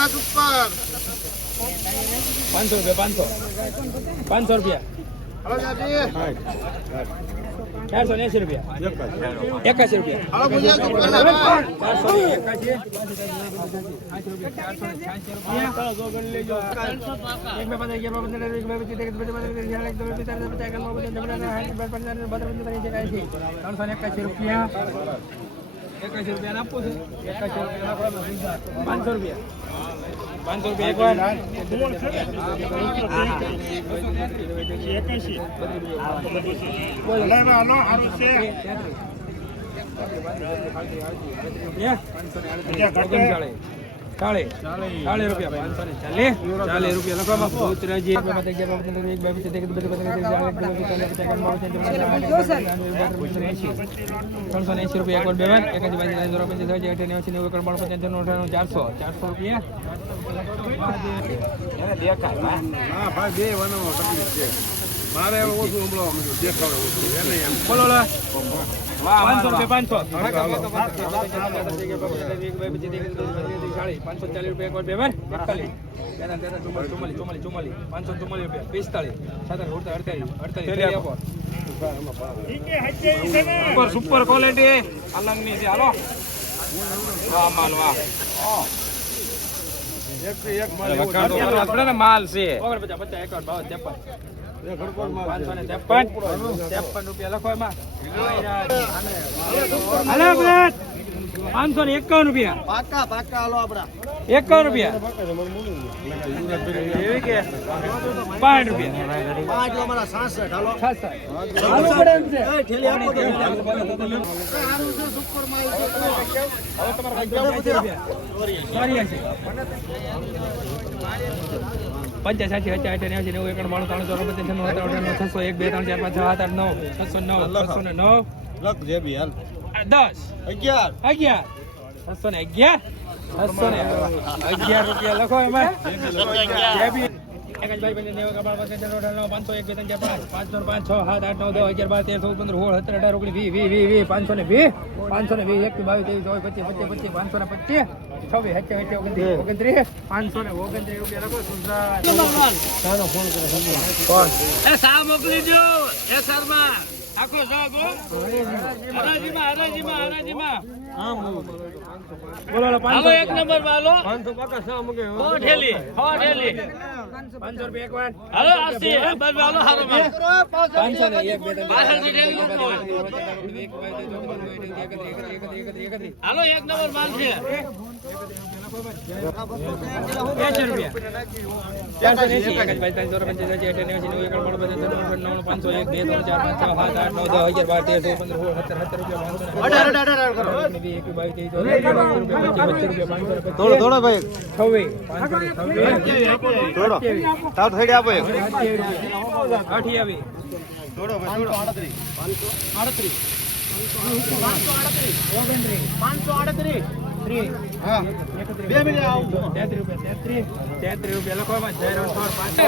હાથ ઉપર પાંચસો રૂપિયા પાંચસો પાંચસો રૂપિયા ચારસો ને એસી રૂપિયા એકાસી રૂપિયા પચીસ પચીસ પચીસ પચાસ પચાસ ત્રણસો ને એકાસી રૂપિયા એકાસી રૂપિયા આપવું છે? એકાસી રૂપિયા પાંચસો રૂપિયા. પાંચસો રૂપિયા એક વાર. બોલો. લે ભાઈ, હાલો હારું છે ચાલીસ ચાલીસ રૂપિયા. ચાલીસ રૂપિયા લખવામાં એક બે પચાસ અગિયાર બાર પંદર એક બે પચીસ એક બે પચાસ ત્રણસો એસી રૂપિયા એક વાર બે વાર એક હજાર બાવીસ હજાર પંચાસ હજાર અઠાણું એસી નેવું એકર બાણું અઠાણું ચારસો. ચારસો રૂપિયા. હા ભાઈ બે વાનો તકલીફ છે. મારે ઓછું હમણાં દેખાડે ઓછું. એને એમ. બોલો લો. પાંચસો રૂપિયા પાંચસો. પાંચસો ચાલીસ રૂપિયા ચુમ્માલીસ ચુમ્માલીસ ચુમ્માલીસ પાંચસો ચુમ્માલીસ રૂપિયા. પિસ્તાલીસ. સાતર અડતાલીસ. અડતાલીસ. સુપર સુપર ક્વોલિટી અલંગની છે. હાલો. વાહ માલ વાહ. એક માલ છે. ઓગણ પચાસ પચાસ એકાવન બાવન ત્રેપન પાંચસો. ને એકાવન રૂપિયા. પાકા પાકા હાલો આપડા. એકાવન રૂપિયા. પાંચ રૂપિયા. સાસઠ હાલો. હાલો પડે હજાર અઠ્યાસી એંસી નેવું એકણ બાણું ત્રણ ચોરો પચીસ છન્નું ત્રણ છસો એક બે ત્રણ ચાર પાંચ છ સાત આઠ નવ છસો નવ છસો ને નવ. લખ જે બી હાલ. દસ. અગિયાર. અગિયાર. છસો ને અગિયાર. છસો ને અગિયાર. રૂપિયા લખો એમાં. જે બી એક જ ભાઈ કપાળ પચાસ નવ પાંચસો એક બે ત્રણ ચાર પાંચ. છ સાત આઠ નવ દસ અગિયાર બાર તેર ચૌદ પંદર સોળ સત્તર અઢાર ઓગણીસ વી વી વી વીસ પાંચસો ને વી પાંચસો ને વી એક બાવીસ ત્રેવીસ ચોવીસ પચીસ પચીસ પચીસ પાંચસો ને પચીસ છવ્વીસ ઓગણત્રીસ ઓગણત્રીસ પાંચસો ને ઓગણત્રીસ રૂપિયા લખો સુરત. એ સા મોકલી દો એ સરમાં આખો જગ હરાજીમાં હરાજીમાં હરાજીમાં. બોલો હાલો એક નંબરમાં હાલો પાંચસો પચાસ સા મૂકે ઠેલી હો ઠેલી. પાંચસો રૂપિયા એક વાર હાલો આસી બસ હાલો હારો માં પાંચસો ને એક બે પાછળથી ઠેલી મૂકો હાલો એક નંબર માલ છે એસી રૂપિયા ચારસો ને એસી એક જ બાવીસ ત્રણ ચોર પંચાસ હજાર અઠ્યાસી નેવું એકડ બાણું પચાસ ત્રણ નવ્વાણું પાંચસો એક બે ત્રણ ચાર પાંચ છ સાત આઠ નવ દસ અગિયાર બાર તેર પંદર સોળ સત્તર સત્તર રૂપિયા પાંચસો રૂપિયા, છવ્વીસ, પાંચસો તાવ થઈ આપો થોડો ભાઈ થોડો આડત્રીસ, ત્રીસ, હા બે મિનિટ આવું તેત્રીસ રૂપિયા, તેત્રીસ, તેત્રીસ રૂપિયા લખો એમાં, જય રણ સોળ, પાંચસો.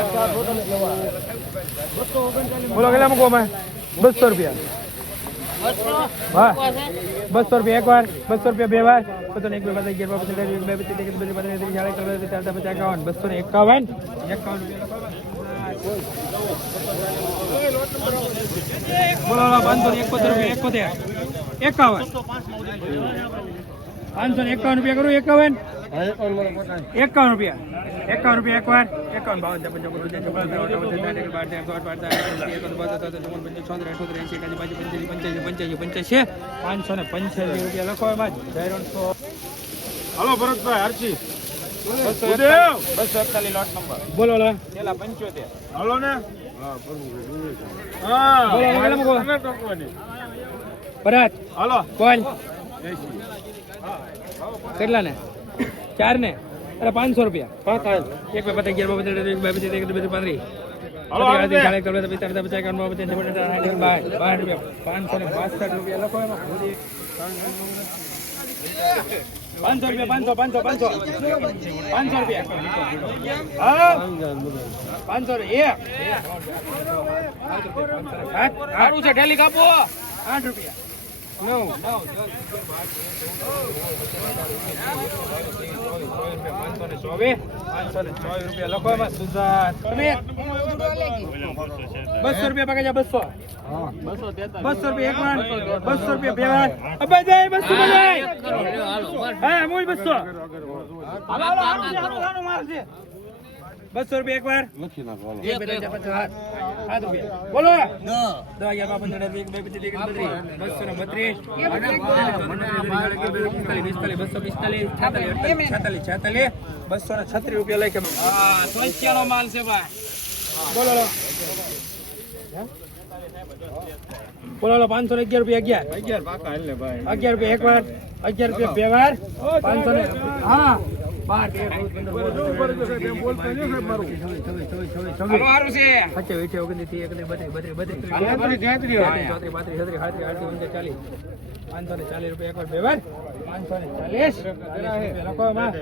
બોલો કેટલા મૂકો બસો રૂપિયા. બસો રૂપિયા એક વાર, બસો રૂપિયા બે વાર. બસો એક બે બધા અગિયાર પંદર એક બે પચીસ એક બે પચીસ ત્રીસ ચાલીસ ચાલીસ ચાર પચાસ, એકાવન. બસો ને એકાવન એકાવન બોલો પાંચસો ને એકોતેર રૂપિયા, એકોતેર. એકાવન. પાંચસો ને એકાવન રૂપિયા કરું, એકાવન. એકાવન રૂપિયા. એકાવન રૂપિયા એક વાર. એકાવન બાવન પચાસ છપ્પન સત્તાવન અઠાવન ઓગણસાઠ એકસઠ બાર તેર ચૌદ પાંચ સાત આઠ નવ દસ અગિયાર બાર તેર ચૌદ પંદર છોતેર અઠોતેર એંસી એકાસી બાસી પંચ્યાસી પાંચસો ને પંચ્યાસી રૂપિયા લખો એમાં જયરણસો હાલો ભરતભાઈ હરચી બસો બસો એકતાલીસ. Lot number. બોલો પેલા પંચોતેર. હલો ને. ભરત. હાલો. કોણ કેટલા ને ચાર ને અરે પાંચસો રૂપિયા એક બે પચાસ અગિયાર બાબત એક બે પચીસ એક બે પાંત્રીસ પચાસ ને બાસઠ રૂપિયા લખો એમાં પાંચસો રૂપિયા પાંચસો પાંચસો પાંચસો પાંચસો રૂપિયા પાંચસો એક સારું છે કાપો આઠ રૂપિયા બસો રૂપિયા પકડી જા બસો. બસો રૂપિયા એક બસો રૂપિયા બે વાર અબે બસો હા બસો. હાલો બસો રૂપિયા એક વાર? લખી નાખો રૂપિયા બોલો. બસો ને બત્રીસ. પિસ્તાલીસ બસો પિસ્તાલીસ છેતાલીસ છતાલીસ છેતાલીસ. બસો ને છત્રીસ રૂપિયા લઈ કે હા સોચ્યાનો માલ છે ભાઈ. બોલો બોલો. પાંચસો ને અગિયાર રૂપિયા અગિયાર. અગિયાર રૂપિયા એક વાર અગિયાર રૂપિયા બે વાર. પાંચસો ને હા. પાંચસો ને ચાલીસ. રૂપિયા એક વાર બે વાર પાંચસો ને ચાલીસ લખો એમાં